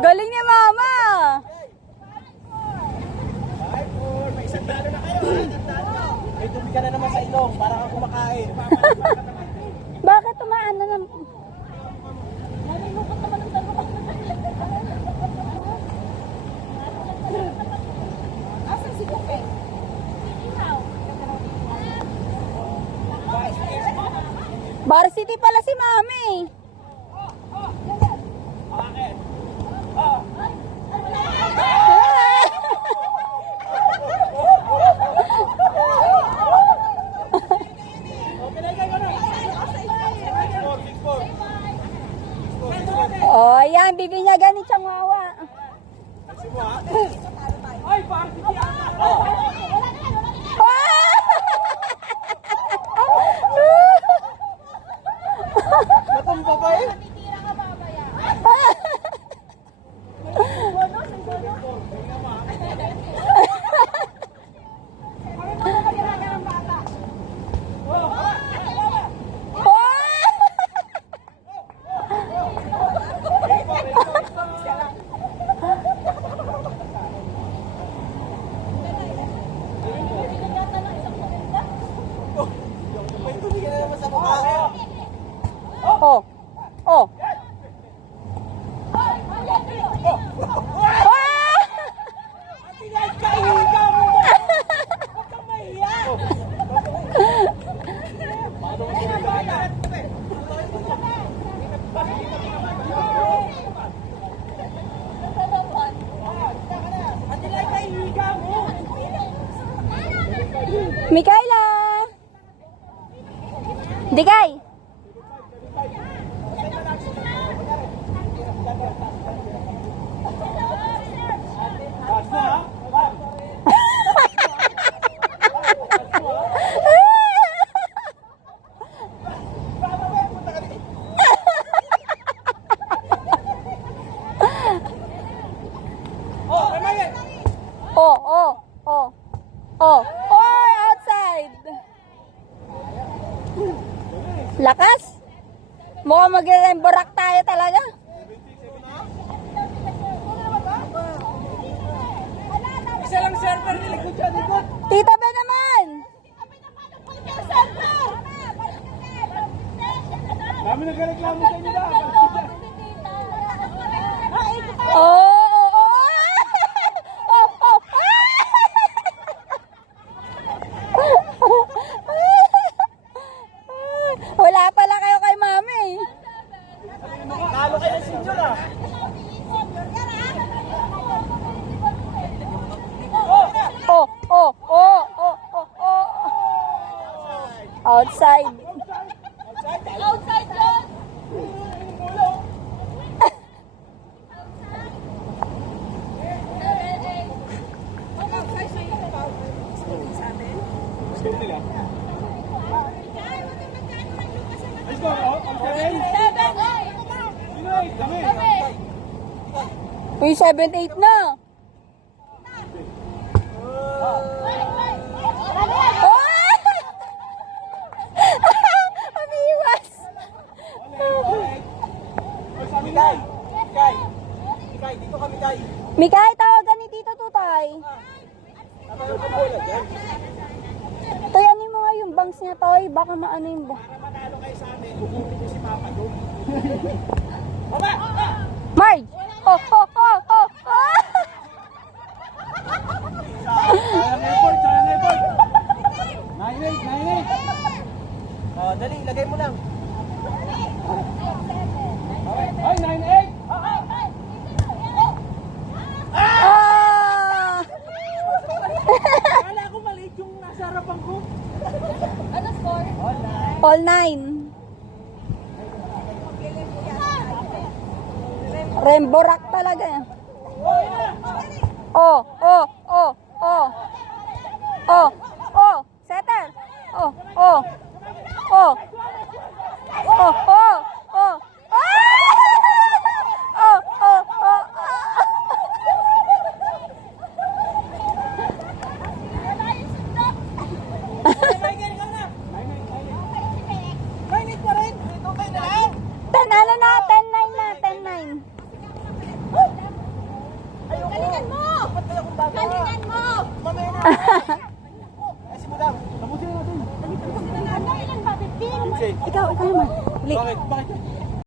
Galing ni Mama. May isang talo na kayo. May tubig ka na naman sa ilong para kang kumakain. Bakit tumaan na ng... Asan si Kupe? Varsity pala si Mami. Oh, ayan, bibinyagan ni Changwawa. Ay, varsity ata. Natumba ba eh? May tubig ka na naman sa mukha. Oh. Oh. Mikaela. Digay. Oh, oh, oh. Oh, oh, outside. Lakas. Mukhang mag-remborak tayo talaga. Isa lang server nilikod siya, likod. Tita ba naman? Dami nagreklamo sa inyo ba? Oh, oh, oh. Oh, oh. Wala pala kayo kay Mami. Talo kayo ng senior ah. Oh, oh, oh, oh, oh, oh. Outside. Outside yun! Gusto nila. Let's go. Okay. Kami. Uy, 7-8 na. Umiiwas. Mikay. Mikay. Mikay, dito kami kay. Mikay, tawagan ni Tito Tutay. Tayanin mo nga yung bangs niya, Toy. Baka maano yung bangs. Para manalo kayo sa amin, hukumin niyo si Papa doon. Marge! Oh, oh, oh, oh, oh! Sayang effort, sayang effort. 9-8, 9-8. Oh, dali, lagay mo lang. Ay, 9-8. Ah! Kala ko maliit yung nasa harapan ko. Ano score? All 9. Remborak talaga yan. Oh, oh, oh, oh. Oh, oh, setter. Oh, oh. Oh. Oh, oh, oh. Oh, oh, oh. Michael, ikaw na. 9-8 pa rin. Ayusin mo daw. Tapusin natin. Ano ilan ba? 15? Okay. Ikaw naman. Bakit? Bakit?